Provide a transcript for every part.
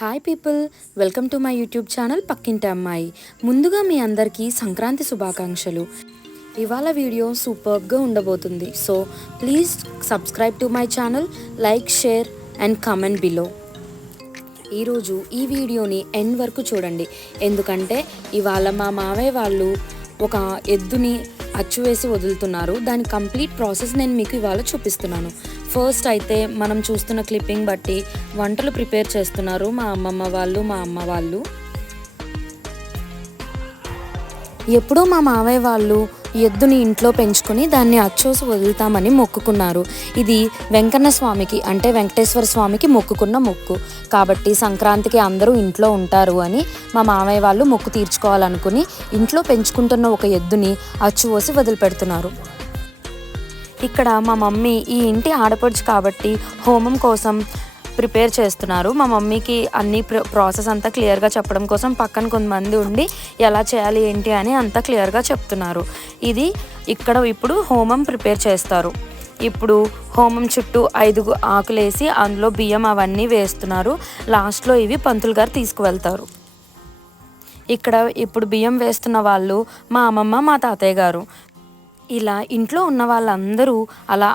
Hi people, welcome to my YouTube channel పక్కింటి అమ్మాయి. ముందుగా మీ అందరికీ సంక్రాంతి శుభాకాంక్షలు. ఇవాళ వీడియో సూపర్గా ఉండబోతుంది. So please subscribe to my channel, like, share and comment below. ఈరోజు ఈ వీడియోని ఎండ్ వరకు చూడండి, ఎందుకంటే ఇవాళ మా మావయ్య వాళ్ళు ఒక ఎద్దుని అచ్చు వేసి వదులుతున్నారు. దాని కంప్లీట్ ప్రాసెస్ నేను మీకు ఇవాళ చూపిస్తున్నాను. ఫస్ట్ అయితే మనం చూస్తున్న క్లిప్పింగ్ బట్టి వంటలు ప్రిపేర్ చేస్తున్నారు మా అమ్మమ్మ వాళ్ళు, మా అమ్మ వాళ్ళు. ఎప్పుడో మా మావయ్య వాళ్ళు ఎద్దుని ఇంట్లో పెంచుకొని దాన్ని అచ్చోసి వదులుతామని మొక్కుకున్నారు. ఇది వెంకన్న స్వామికి అంటే వెంకటేశ్వర స్వామికి మొక్కుకున్న మొక్కు కాబట్టి సంక్రాంతికి అందరూ ఇంట్లో ఉంటారు అని మా మావయ్య వాళ్ళు మొక్కు తీర్చుకోవాలనుకుని ఇంట్లో పెంచుకుంటున్న ఒక ఎద్దుని అచ్చుపోసి వదిలిపెడుతున్నారు. ఇక్కడ మా మమ్మీ ఈ ఇంటి ఆడపడుచు కాబట్టి హోమం కోసం ప్రిపేర్ చేస్తున్నారు. మా మమ్మీకి అన్ని ప్రాసెస్ అంతా క్లియర్గా చెప్పడం కోసం పక్కన కొంతమంది ఉండి ఎలా చేయాలి ఏంటి అని అంతా క్లియర్గా చెప్తున్నారు. ఇది ఇక్కడ ఇప్పుడు హోమం ప్రిపేర్ చేస్తారు. ఇప్పుడు హోమం చుట్టూ 5 ఆకులు వేసి అందులో బియ్యం అవన్నీ వేస్తున్నారు. లాస్ట్లో ఇవి పంతులు గారు తీసుకువెళ్తారు. ఇక్కడ ఇప్పుడు బియ్యం వేస్తున్న వాళ్ళు మా అమ్మమ్మ, మా తాతయ్య గారు. ఇలా ఇంట్లో ఉన్న వాళ్ళందరూ అలా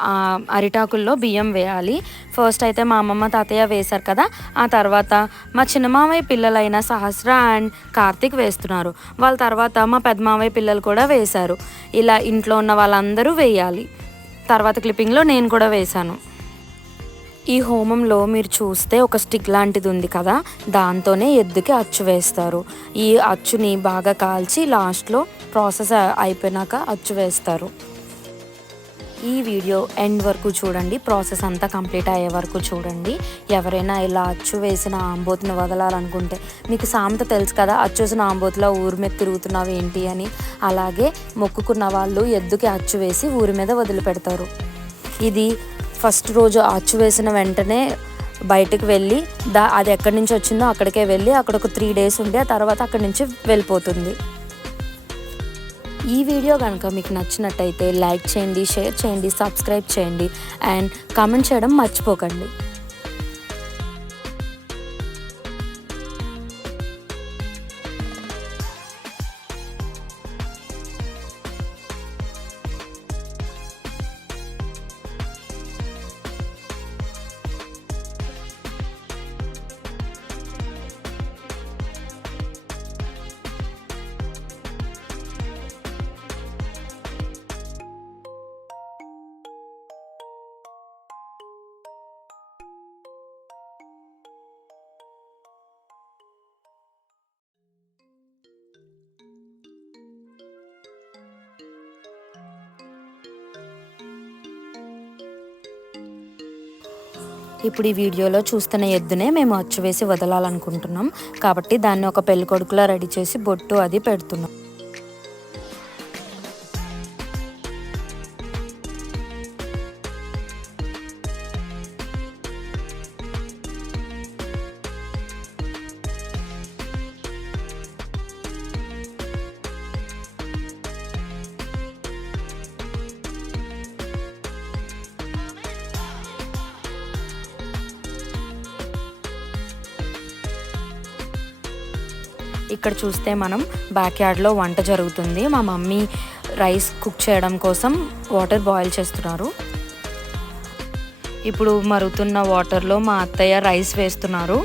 అరిటాకుల్లో బియ్యం వేయాలి. ఫస్ట్ అయితే మా అమ్మమ్మ, తాతయ్య వేశారు కదా, ఆ తర్వాత మా చిన్నమావయ్య పిల్లలైన సహస్ర అండ్ కార్తీక్ వేస్తున్నారు. వాళ్ళ తర్వాత మా పెద్దమావయ్య పిల్లలు కూడా వేశారు. ఇలా ఇంట్లో ఉన్న వాళ్ళందరూ వేయాలి. తర్వాత క్లిప్పింగ్లో నేను కూడా వేశాను. ఈ హోమంలో మీరు చూస్తే ఒక స్టిక్ లాంటిది ఉంది కదా, దాంతోనే ఎద్దుకి అచ్చు వేస్తారు. ఈ అచ్చుని బాగా కాల్చి లాస్ట్లో ప్రాసెస్ అయిపోయినాక అచ్చు వేస్తారు. ఈ వీడియో ఎండ్ వరకు చూడండి, ప్రాసెస్ అంతా కంప్లీట్ అయ్యే వరకు చూడండి. ఎవరైనా ఇలా అచ్చు వేసిన ఆంబోతుని వదలాలనుకుంటే, మీకు సామెత తెలుసు కదా, అచ్చేసిన ఆంబోతులో ఊరి మీద తిరుగుతున్నావు ఏంటి అని, అలాగే మొక్కుకున్న వాళ్ళు ఎద్దుకి అచ్చు వేసి ఊరి మీద వదిలిపెడతారు. ఇది ఫస్ట్ రోజు అచ్చు వేసిన వెంటనే బయటకు వెళ్ళి అది ఎక్కడి నుంచి వచ్చిందో అక్కడికే వెళ్ళి అక్కడ ఒక 3 days ఉండి ఆ తర్వాత అక్కడి నుంచి వెళ్ళిపోతుంది. ఈ వీడియో కనుక మీకు నచ్చినట్టయితే లైక్ చేయండి, షేర్ చేయండి, సబ్స్క్రైబ్ చేయండి అండ్ కామెంట్ చేయడం మర్చిపోకండి. ఇప్పుడు ఈ వీడియోలో చూస్తున్న ఎద్దునే మేము అచ్చు వేసి వదలాలనుకుంటున్నాం కాబట్టి దాన్ని ఒక పెళ్ళికొడుకులా రెడీ చేసి బొట్టు అది పెడుతున్నాం. ఇక్కడ చూస్తే మనం బ్యాక్ యార్డ్లో వంట జరుగుతుంది. మా మమ్మీ రైస్ కుక్ చేయడం కోసం వాటర్ బాయిల్ చేస్తున్నారు. ఇప్పుడు మరుగుతున్న వాటర్లో మా అత్తయ్య రైస్ వేస్తున్నారు.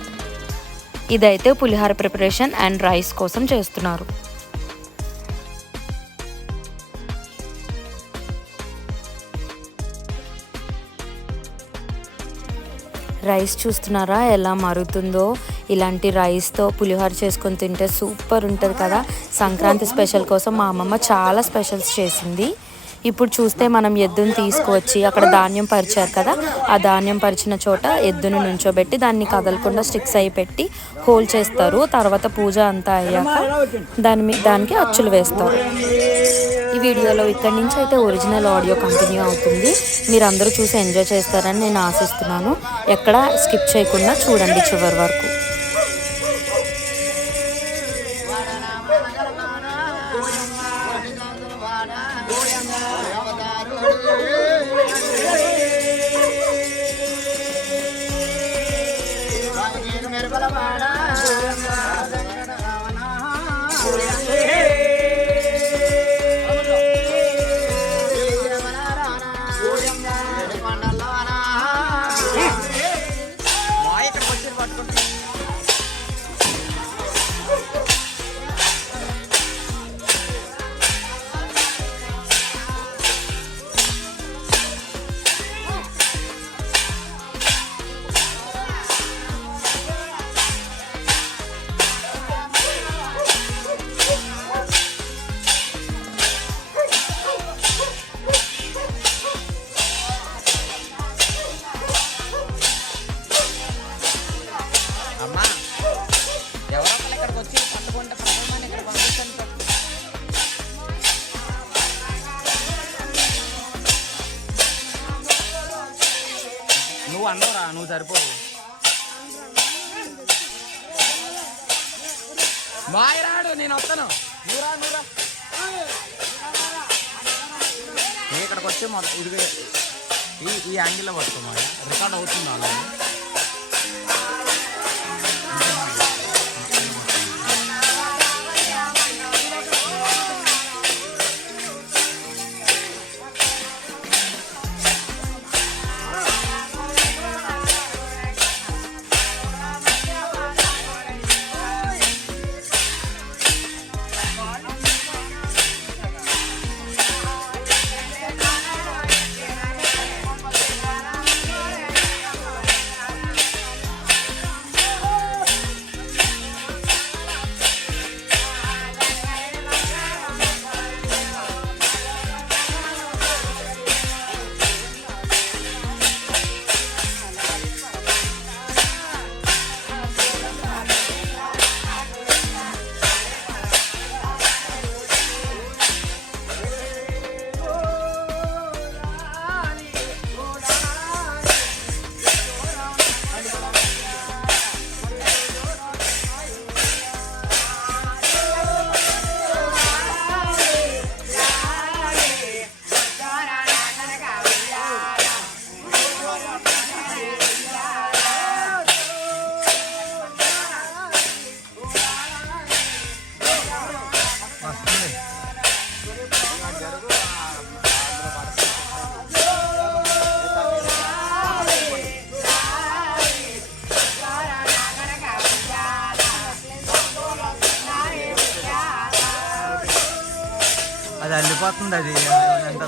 ఇదైతే పులిహోర ప్రిపరేషన్ అండ్ రైస్ కోసం చేస్తున్నారు. రైస్ చూస్తున్నారా ఎలా మరుగుతుందో. ఇలాంటి రైస్తో పులిహోర చేసుకొని తింటే సూపర్ ఉంటుంది కదా. సంక్రాంతి స్పెషల్ కోసం మా అమ్మమ్మ చాలా స్పెషల్స్ చేసింది. ఇప్పుడు చూస్తే మనం ఎద్దుని తీసుకువచ్చి అక్కడ ధాన్యం పరిచారు కదా, ఆ ధాన్యం పరిచిన చోట ఎద్దును నుంచోబెట్టి దాన్ని కదలకుండా స్టిక్స్ అయి పెట్టి హోల్ చేస్తారు. తర్వాత పూజ అంతా అయ్యాక దానికి అచ్చులు వేస్తారు. ఈ వీడియోలో ఇక్కడి నుంచి అయితే ఒరిజినల్ ఆడియో కంటిన్యూ అవుతుంది. మీరు అందరూ చూసి ఎంజాయ్ చేస్తారని నేను ఆశిస్తున్నాను. ఎక్కడ స్కిప్ చేయకుండా చూడండి చివరి వరకు. నువ్వు అన్నవరా, నువ్వు సరిపోవు. బాయ్ రాడు, నేను వస్తాను. నూరా నూరా ఇక్కడికి వచ్చే మొదలు ఇది ఈ యాంగిల్లో పట్టుకోమా, రికార్డ్ అవుతుంది అలా. అది అల్లిపోతుంది, అది ఎంత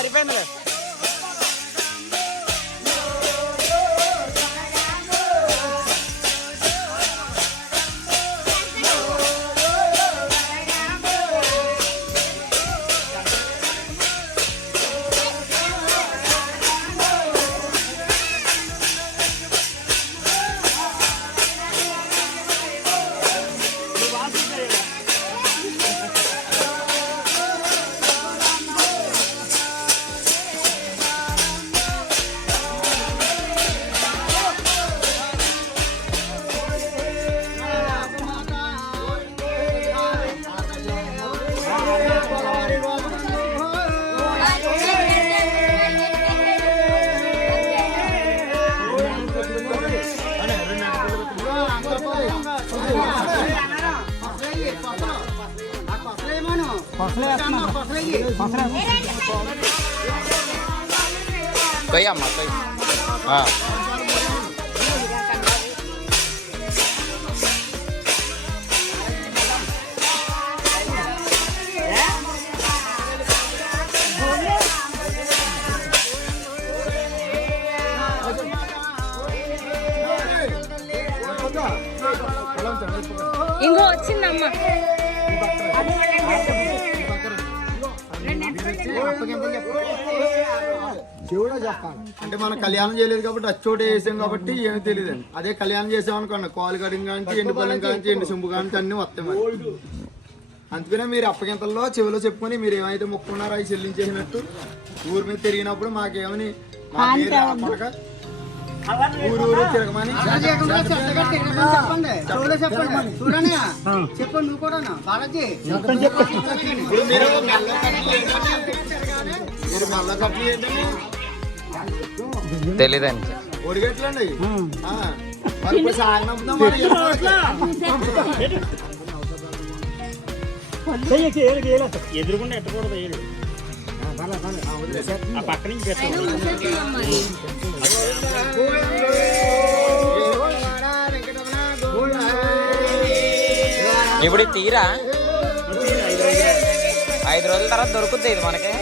సరిపోయిందిలే. అమ్మా ఇంకో వచ్చిందమ్మా. చెవుడా చెప్పాలి అంటే మనం కళ్యాణం చేయలేదు కాబట్టి అచ్చోటే వేసాం కాబట్టి ఏమీ తెలియదండి. అదే కళ్యాణం చేసామనుకోండి కాలు కడిగి కానీ ఎండు పల్లెం కానీ ఎండు చెంబు కానీ అన్ని వస్తాయి మరి. అందుకనే మీరు అప్పగింతల్లో చెవిలో చెప్పుకొని మీరు ఏమైతే మొక్కున్నారో అవి చెల్లించేసినట్టు ఊరి మీద తిరిగినప్పుడు మాకేమని మా పేరు రాపడక ఊరు ఊరు తిరగమని చెప్పండి నువ్వు కూడా బాలాజీ ఇప్పుడు మీరు మెల్ల కట్లు ఏంటండి తెలీదండి. ఒడిగట్లండి మరి ఇప్పుడు సాయం అమ్ముతాం మరి ఎదురుకుండా ఎట్టకూడదు ఏడు ఆ పక్క నుంచి పెట్టాలి. ఇప్పుడు తీరా 5 రోజుల తర్వాత దొరుకుద్ది ఇది మనకి.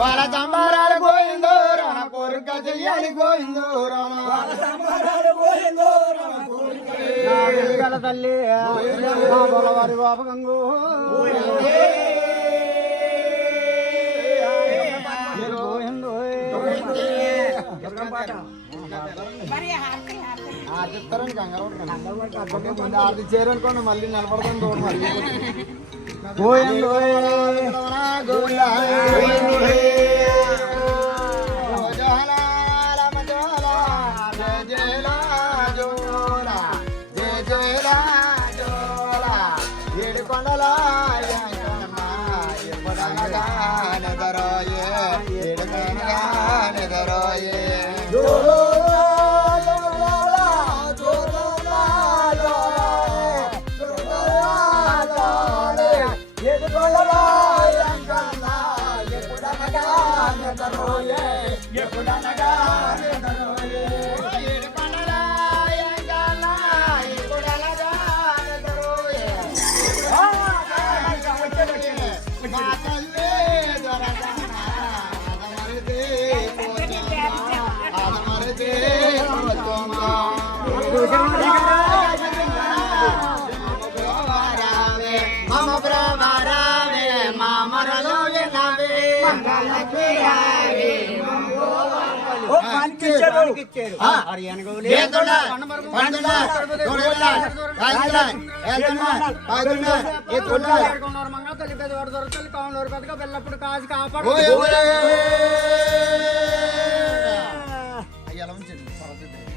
వాళ్ళ సంబారాలు గోయిందో రమ కోరిక చెయ్యాలి గోయిందో రమ తల్లి వారి బాబు గంగు చెప్తారని కంగారు ఆది చేరనుకోండి మళ్ళీ నిలబడతాను తోడు మరి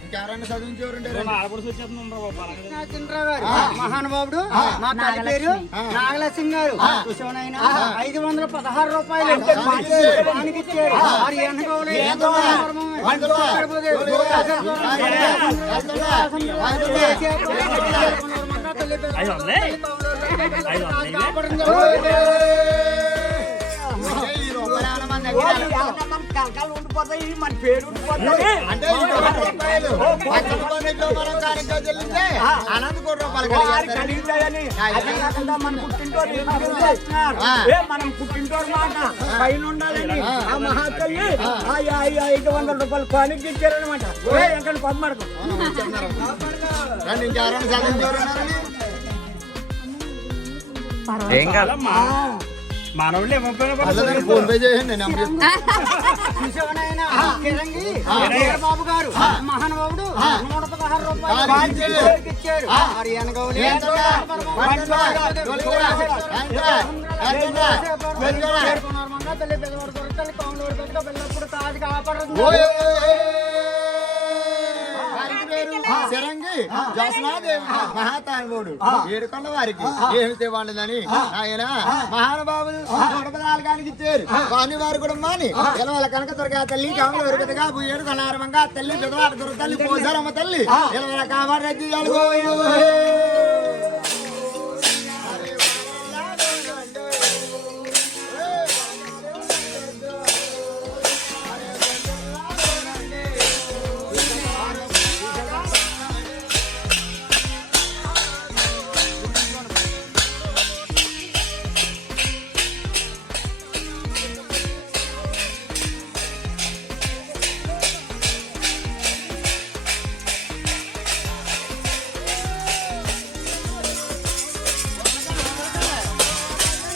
ఇంకెవరైనా చదివించేవారు మహానుభావుడు మా తల్లి పేరు నాగలక్ష్మి గారు కుశవనైనా 516 రూపాయలు ఇచ్చారు. మన పేరు అంటే మనం కానిక చెల్లింటే అనంత కోటి రూపాయలు మన పుట్టింటోరు మాట పైన ఉండాలని ఆ మహాతల్లి 500 రూపాయలు కానికి ఇచ్చారనమాట. ఎక్కడ పద్మడకు ఇంకెవరైనా చదివించేవారు ఏం కాదమ్మా మనవులే ఫోన్ పే చేయండి నెంబర్ బాబు గారు మహానుభావుడు 116 రూపాయలు ఇచ్చారు. శరంగి జోస్నాదేవి మహాతానుభవుడు ఏడుకొండ వారికి ఏమి తేవాళ్ళదని ఆయన మహానుభావులు 114 ఇచ్చారు. వాణి వారు కూడా మాని ఎలవల కనక దొరక తల్లి కాములు వరకగా ఏడు కళారమంగా తల్లి పెదవాడ దొర తల్లి పోసారమ్మ తల్లి ఎలవల కామాడు రద్దు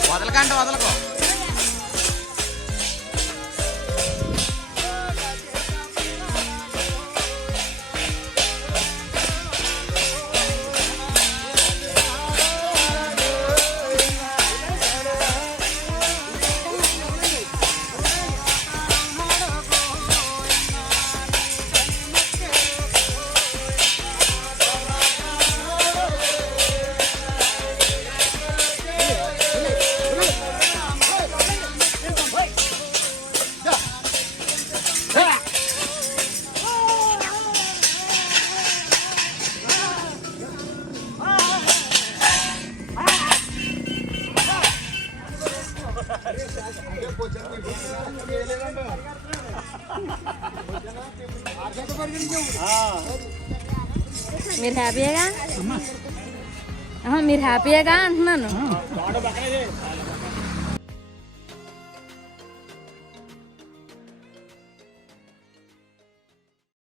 వదలకంటే వదలకు. మీరు హ్యాపీగా మీరు హ్యాపీగా అంటున్నాను.